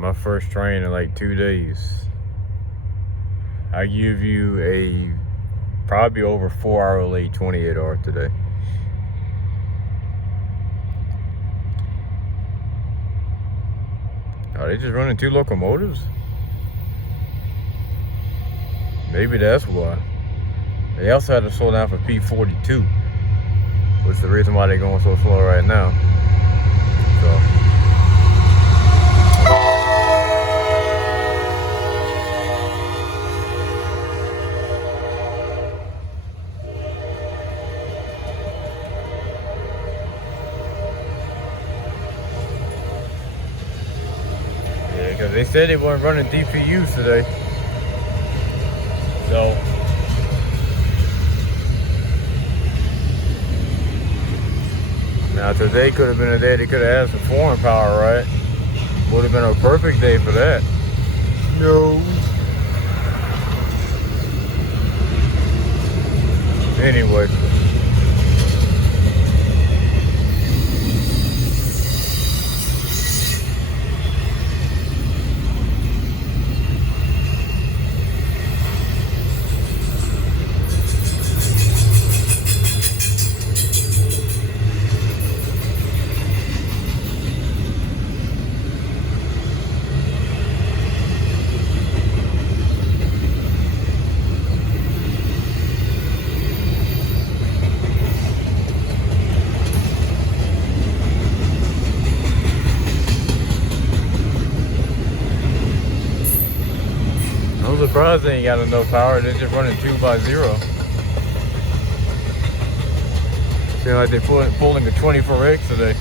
My first train in like 2 days. I give you a probably over 4 hour late 28R today. Are they just running 2 locomotives? Maybe that's why. They also had to slow down for P42, which is the reason why they're going so slow right now. So. Yeah, because they said they weren't running DPUs today. So. Now today could have been a day they could have had some foreign power, right? Would have been a perfect day for that. No. Anyway. I'm surprised they ain't got enough power. They're just running 2x0. Seems like they're pulling a 24X today.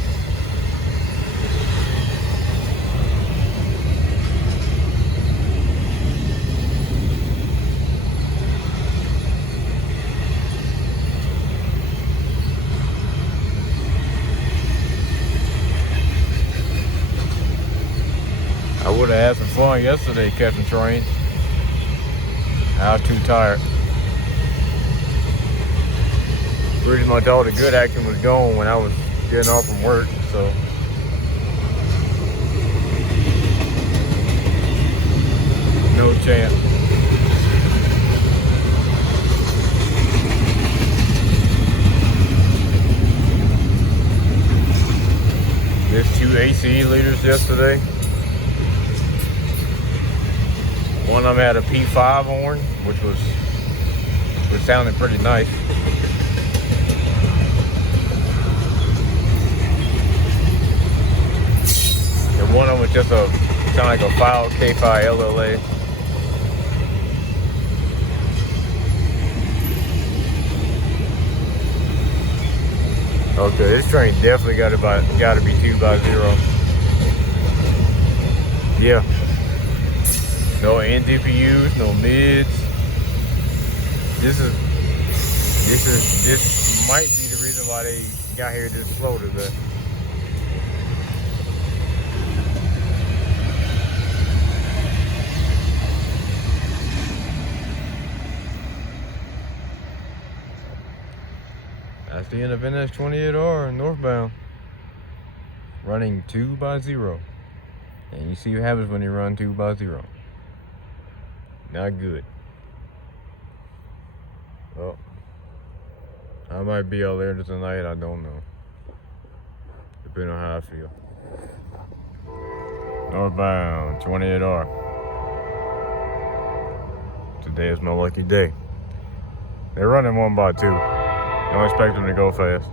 I would have had some fun yesterday catching trains. I was too tired. Pretty much all the good action was gone when I was getting off from work, so. No chance. There's 2 ACE leaders yesterday. One of them had a P5 horn, which sounded pretty nice. And one of them was just sounded like a filed K5 LLA. Okay, this train definitely got to be 2x0. Yeah. No NDPUs, no mids. This might be the reason why they got here this slow today. That's the end of NS28R northbound. Running 2x0. And you see what happens when you run 2x0. Not good. Well, I might be out there tonight, I don't know. Depending on how I feel. Northbound, 28R. Today is my lucky day. They're running 1x2. Don't expect them to go fast.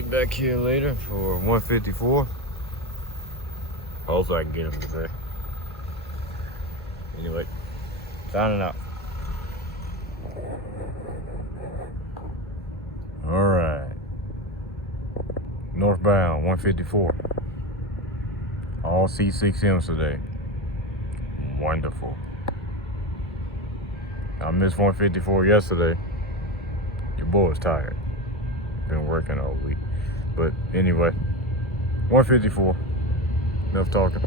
Be back here later for 154. Hopefully I can get him today. Anyway, signing out. All right. Northbound 154. All C6Ms today. Wonderful. I missed 154 yesterday. Your boy was tired. Been working all week. But anyway, 154. Enough talking.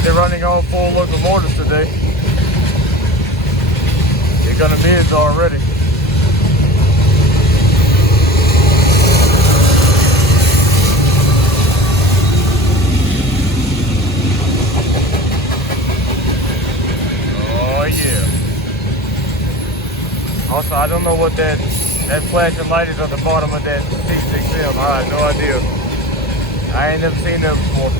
They're running all 4 locomotives today. They're gonna bids already. Oh yeah. Also, I don't know what that flashing light is at the bottom of that C6M. I have no idea. I ain't never seen that before.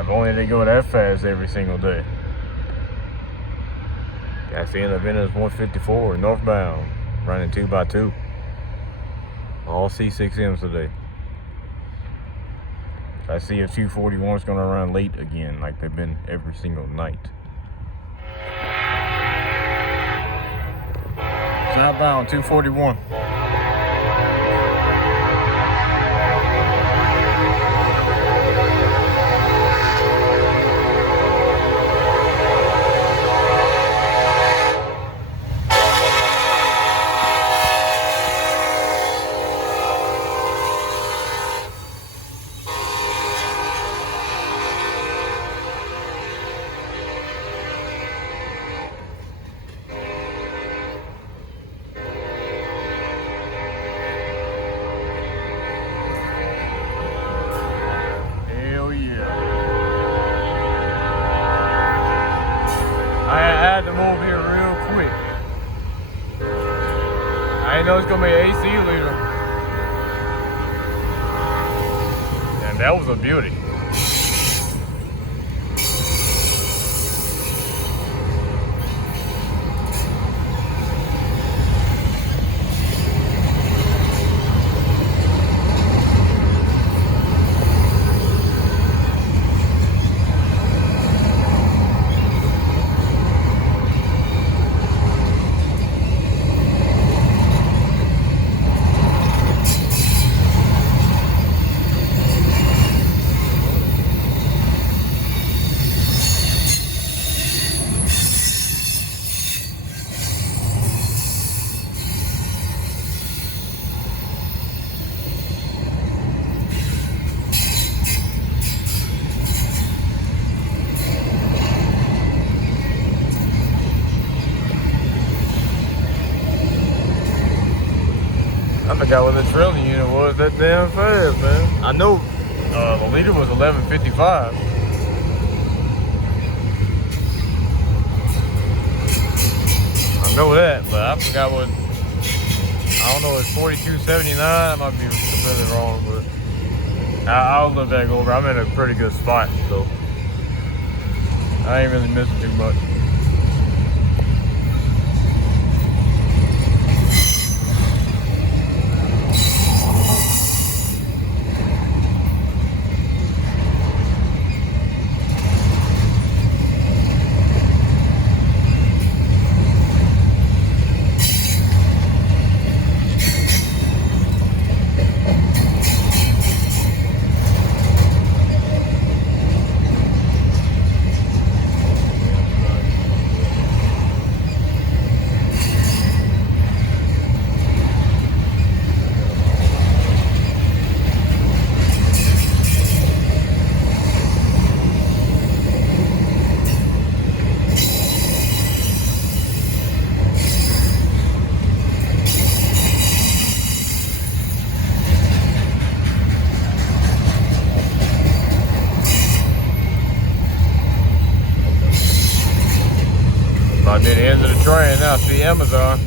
If only they go that fast every single day. Gaffney end up in as 154 northbound, running 2x2. All C6Ms today. I see if 241's gonna run late again, like they've been every single night. Southbound 241. I had to move here real quick. I didn't know it's gonna be an AC leader. And that was a beauty. forgot what the trailing unit was that damn fast, man. I know the leader was 11:55. I know that, but I forgot what. I don't know. It's 42.79. I might be completely wrong, but I'll look back over. I'm in a pretty good spot, so I ain't really missing too much. Might be the end of the train now. See Amazon.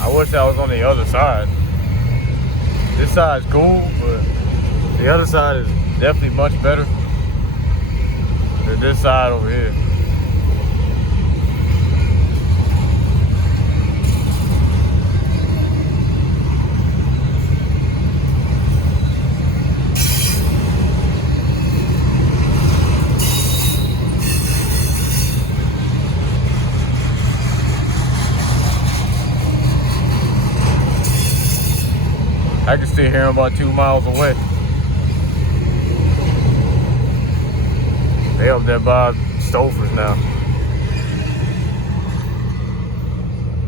I wish I was on the other side. This side's cool, but the other side is definitely much better than this side over here. I can still hear them about 2 miles away. They up there by Stofers now.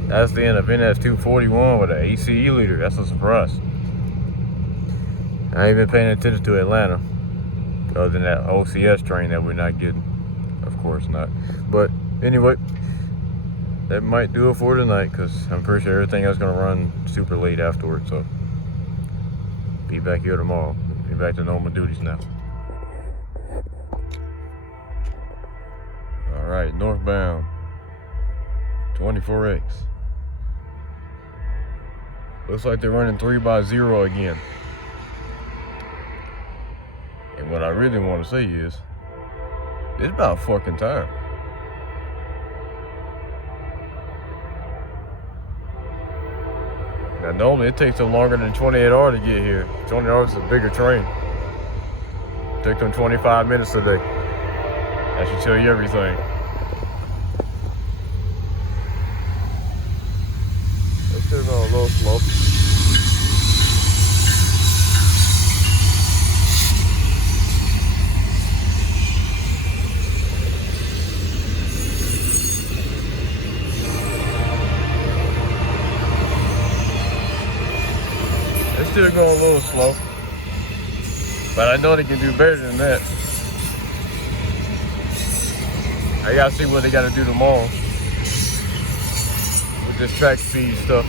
That's the end of NS 241 with an ACE leader. That's a surprise. I ain't been paying attention to Atlanta, other than that OCS train that we're not getting. Of course not. But anyway, that might do it for tonight, because I'm pretty sure everything else is going to run super late afterwards. So be back here tomorrow. Be back to normal duties now. All right, northbound 24X. Looks like they're running 3x0 again. And what I really want to say is, it's about fucking time. Now, normally it takes them longer than 28R to get here. 28R is a bigger train. It took them 25 minutes today. That should tell you everything. It's still going a little slow. Still going a little slow, but I know they can do better than that. I gotta see what they gotta do tomorrow with this track speed stuff.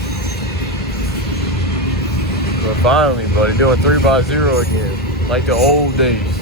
But finally, buddy, doing 3x0 again, like the old days.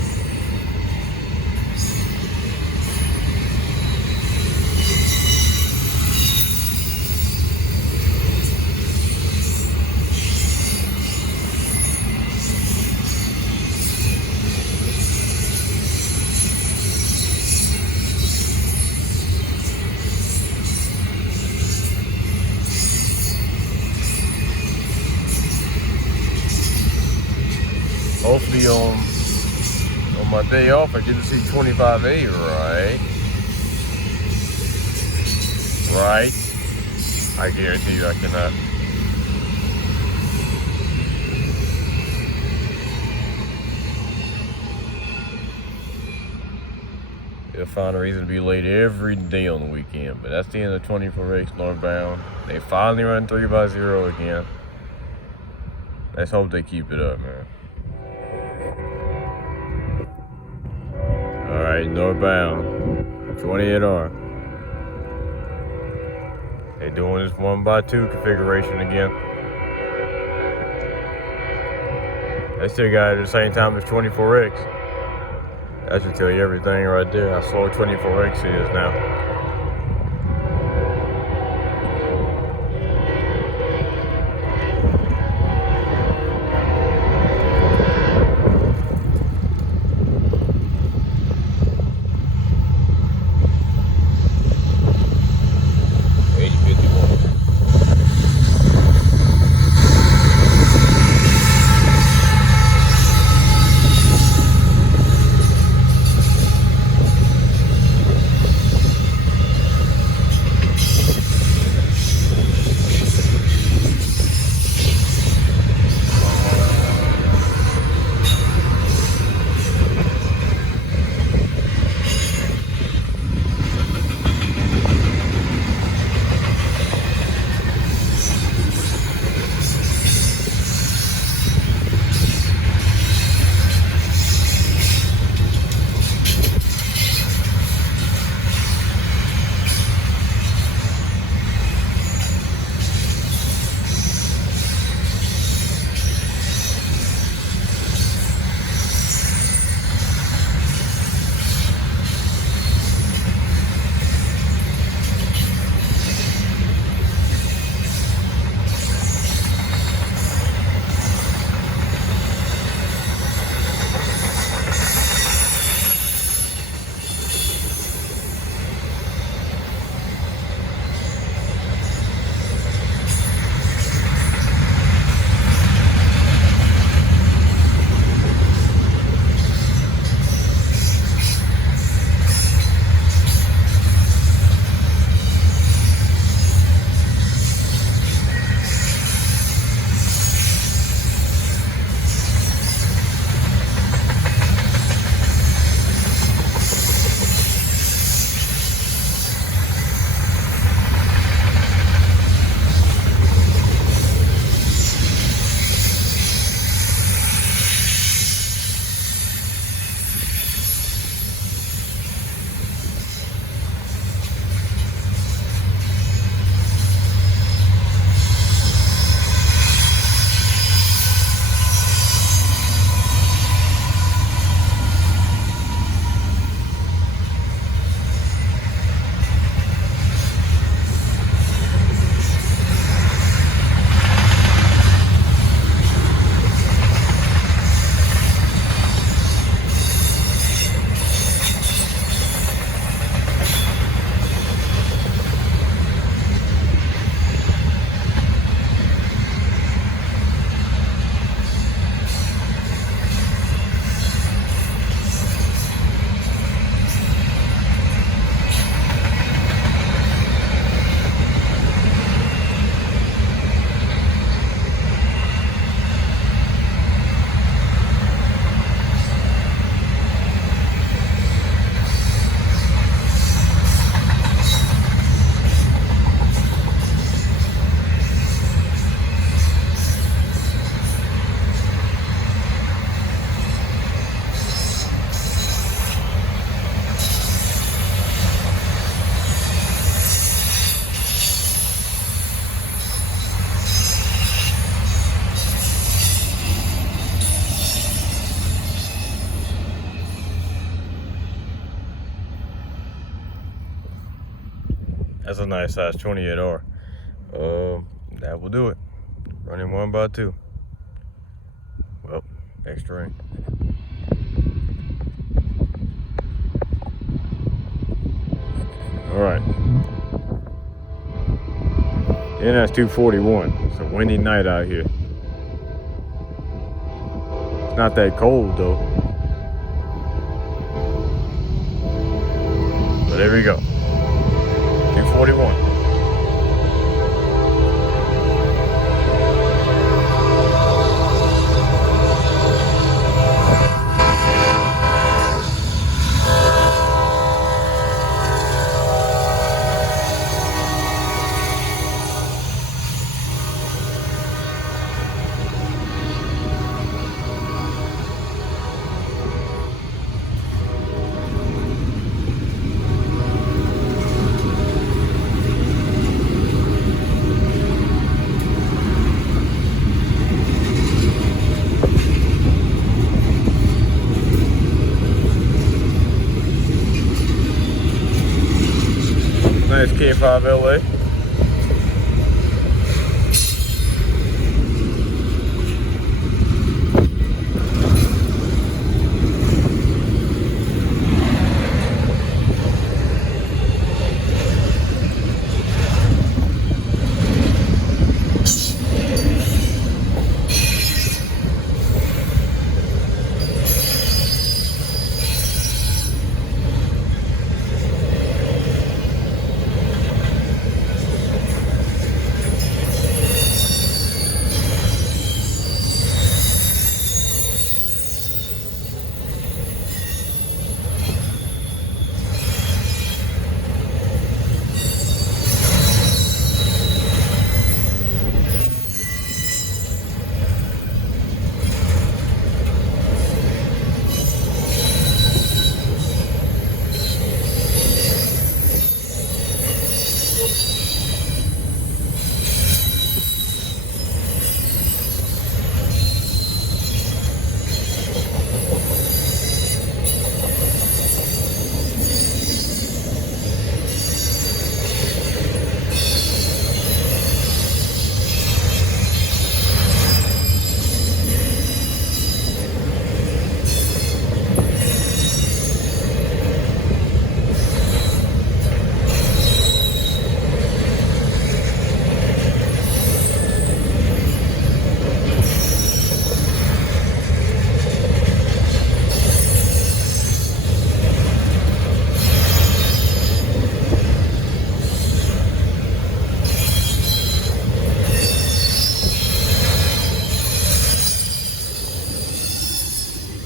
Hopefully on my day off I get to see 25A, right? I guarantee you I cannot. They'll find a reason to be late every day on the weekend, but that's the end of 24X northbound. They finally run 3x0 again. Let's hope they keep it up, man. Alright, northbound. 28R. They're doing this 1x2 configuration again. They still got it at the same time as 24X. That should tell you everything right there. How slow 24X is now. That's a nice size 28R. That will do it. Running 1x2. Well, extra ring. All right. And that's 241. It's a windy night out here. It's not that cold though. But there we go. 241. K5 LA.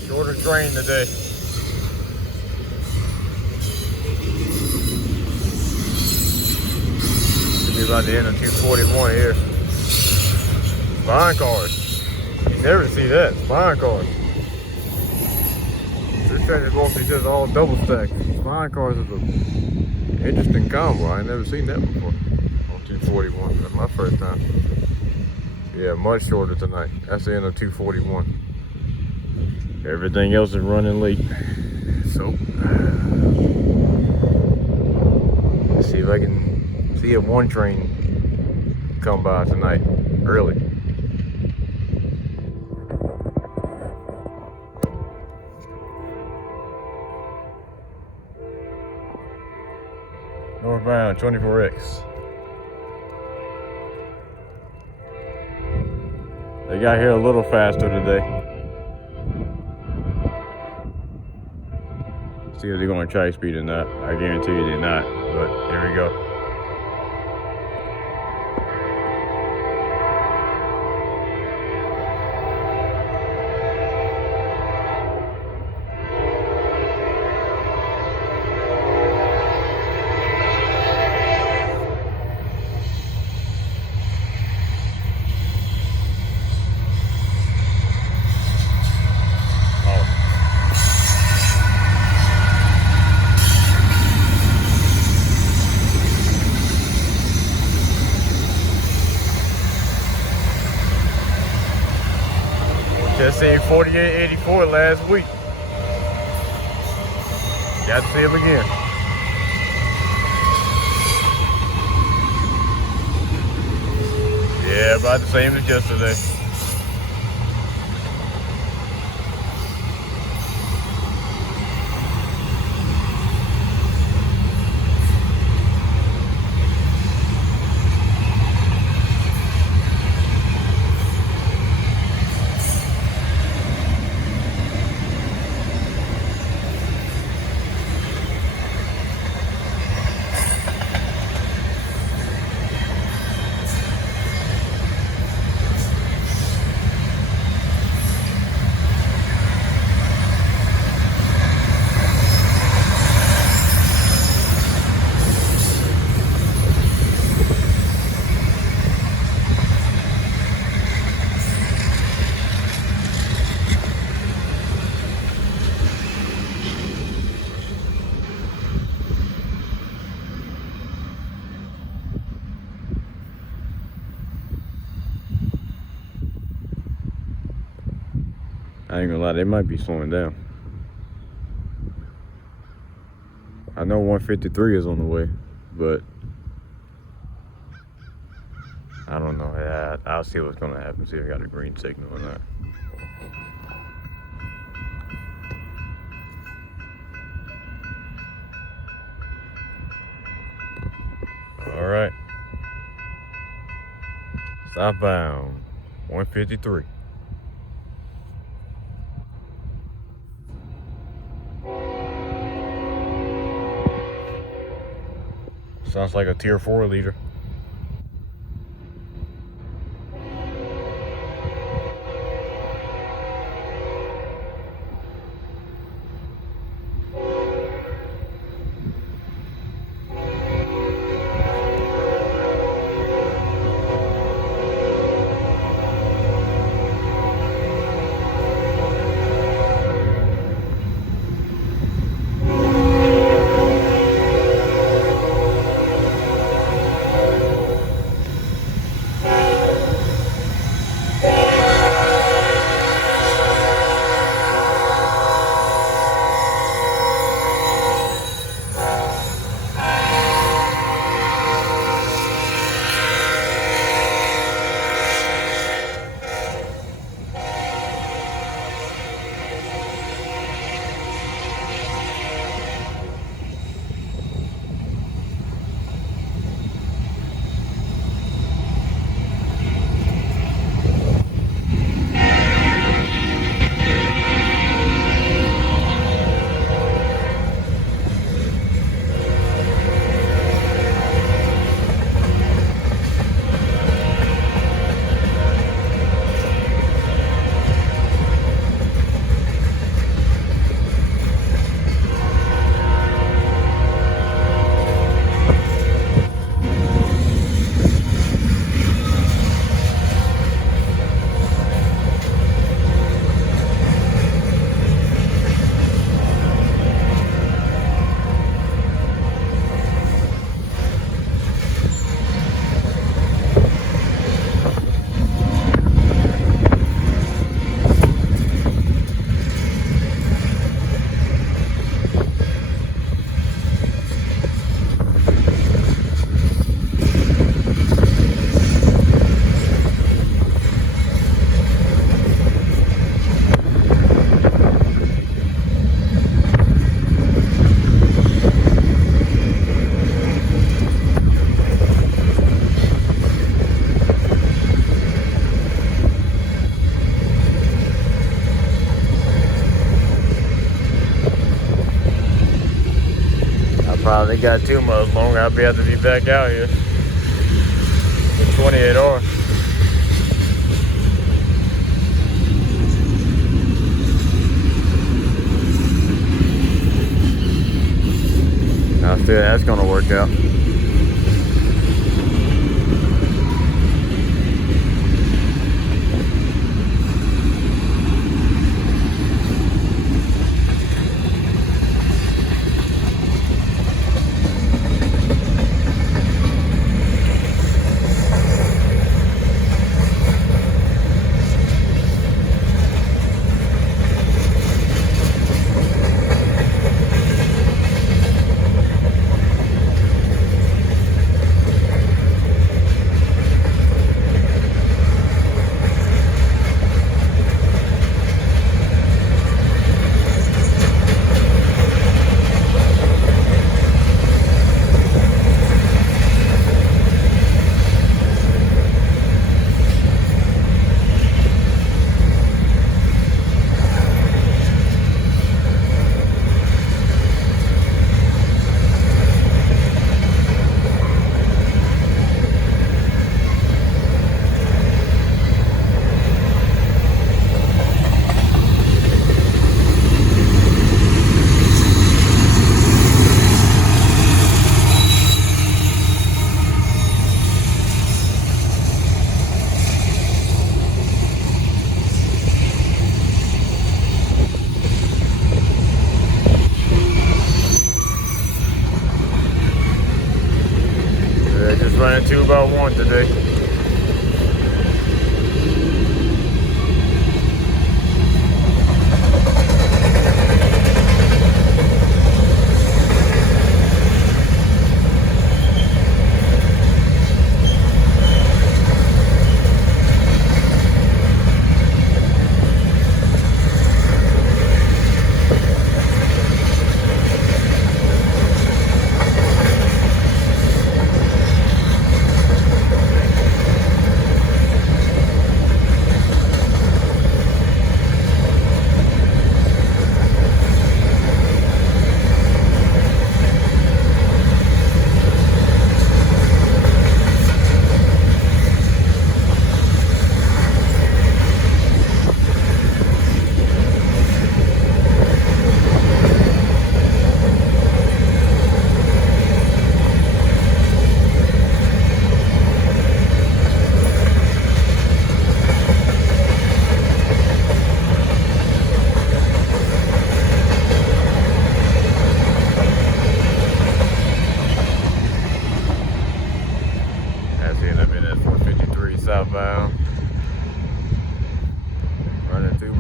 Shorter train today. Should be about the end of 241 here. Spine cars. You never see that. Spine cars. This train is mostly just all double stack. Spine cars is an interesting combo. I ain't never seen that before on 241. That's my first time. Yeah, much shorter tonight. That's the end of 241. Everything else is running late. So, let's see if I can see if one train come by tonight early. Northbound 24X. They got here a little faster today. See if they're going to try speed or not. I guarantee you they're not, but here we go. Just seen 4884 last week. Got to see him again. Yeah, about the same as yesterday. I ain't gonna lie, they might be slowing down. I know 153 is on the way, but I don't know. I'll see what's gonna happen. See if I got a green signal or not. All right. Southbound 153. Sounds like a tier 4 leader. Probably got 2 months longer. I'll be able to be back out here. The 28 hours. I feel that's gonna work out. Running 2 about 1 today.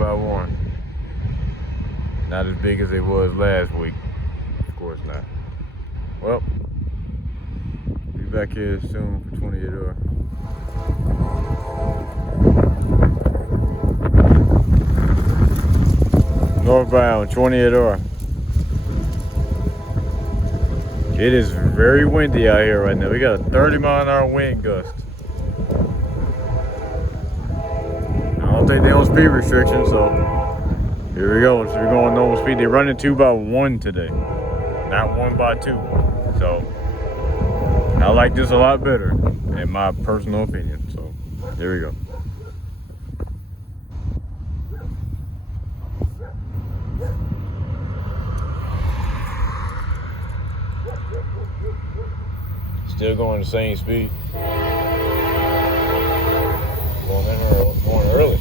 2x1. Not as big as it was last week. Of course not. Well, be back here soon for 28 hours. Northbound 28 hours. It is very windy out here right now. We got a 30-mile-an-hour wind gust. I don't think they on speed restrictions, so here we go. So we're going normal speed. They're running 2x1 today, not 1x2. So I like this a lot better, in my personal opinion. So there we go. Still going the same speed. Going early.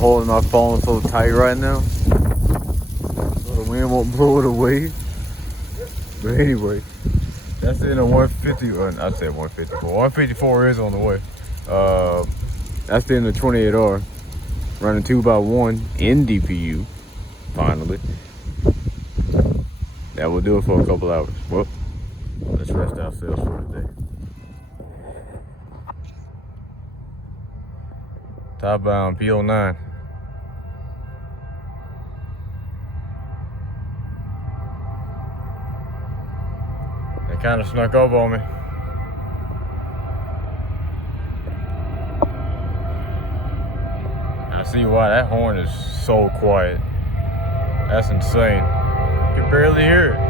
Holding my phone so tight right now so the wind won't blow it away. But anyway, that's in a 150. I said 154. 154 is on the way. That's the end of 28R. Running 2x1 in DPU. Finally. That will do it for a couple hours. Well, let's rest ourselves for today. Top-bound P09. They kind of snuck up on me. I see why that horn is so quiet. That's insane. You can barely hear it.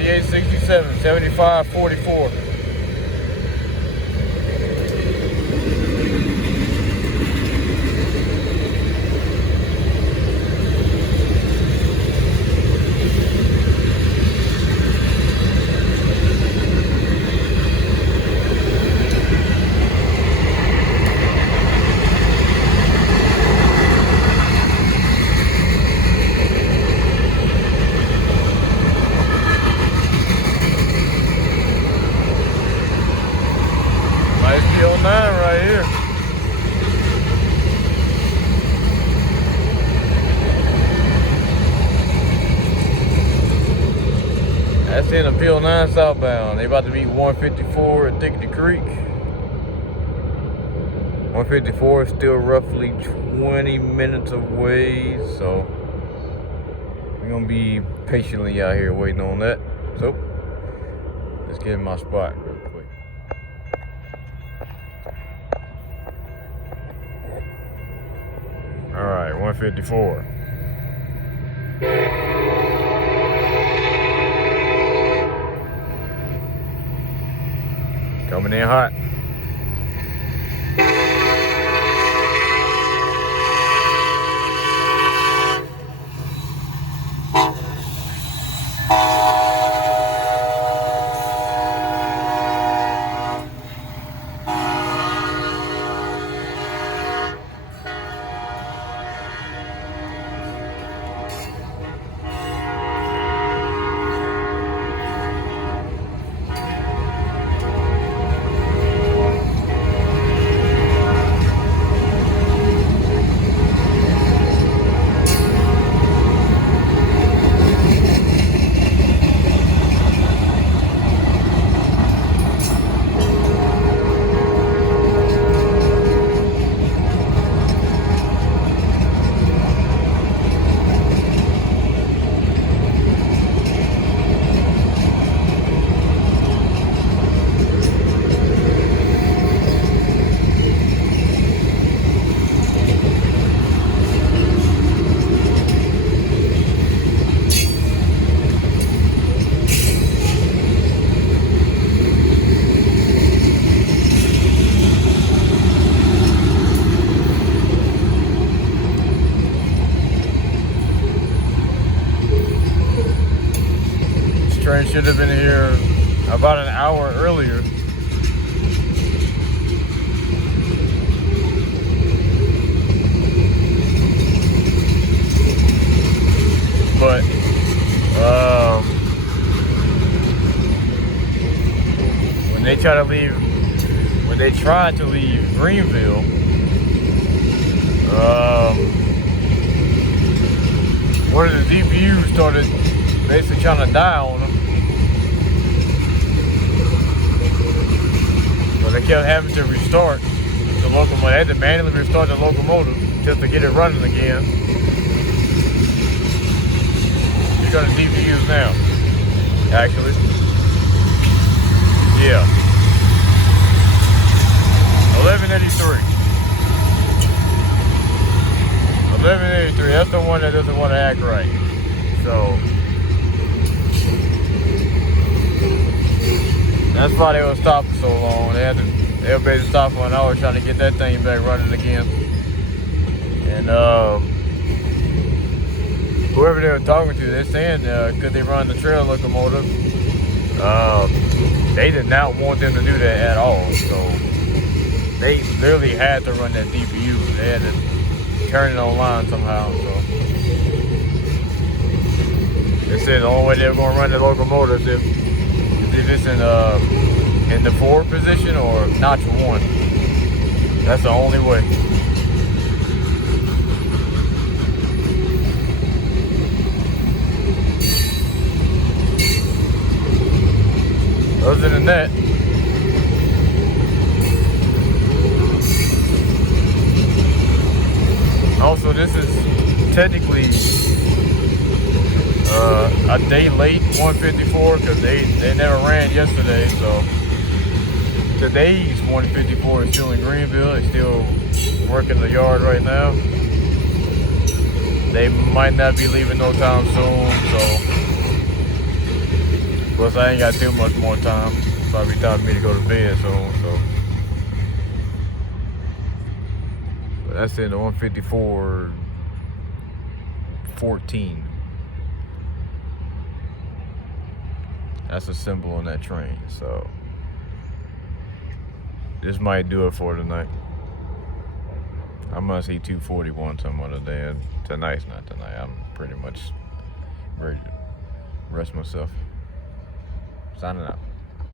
$48.67, $75.44. 159 southbound. They about to meet 154 at Dickety Creek. 154 is still roughly 20 minutes away, so we're gonna be patiently out here waiting on that. So let's get in my spot real quick. All right, 154. Coming in hot. Train should have been here about an hour earlier. But when they tried to leave Greenville, one of the Dpus started basically trying to die on them. But they kept having to restart the locomotive. They had to manually restart the locomotive just to get it running again. You're going to Dpus now, actually. Yeah. 1183. 1183. That's the one that doesn't want to act right. So that's why they were stopping so long. They were basically stopping for an hour trying to get that thing back running again. And whoever they were talking to, they're saying could they run the trail locomotive? They did not want them to do that at all. So they literally had to run that Dpu. They had to turn it online somehow. So they said the only way they were going to run the locomotive is if it's in the forward position or notch 1. That's the only way. Other than that, also this is technically a day late, 154, because they never ran yesterday. So today's 154 is still in Greenville. It's still working the yard right now. They might not be leaving no time soon. So plus I ain't got too much more time. It's probably time for me to go to bed soon. So but that's in the 154-14. That's a symbol on that train. So this might do it for tonight. I'm gonna see 241 some other day. And tonight's not tonight. I'm pretty much ready to rest myself. Signing out.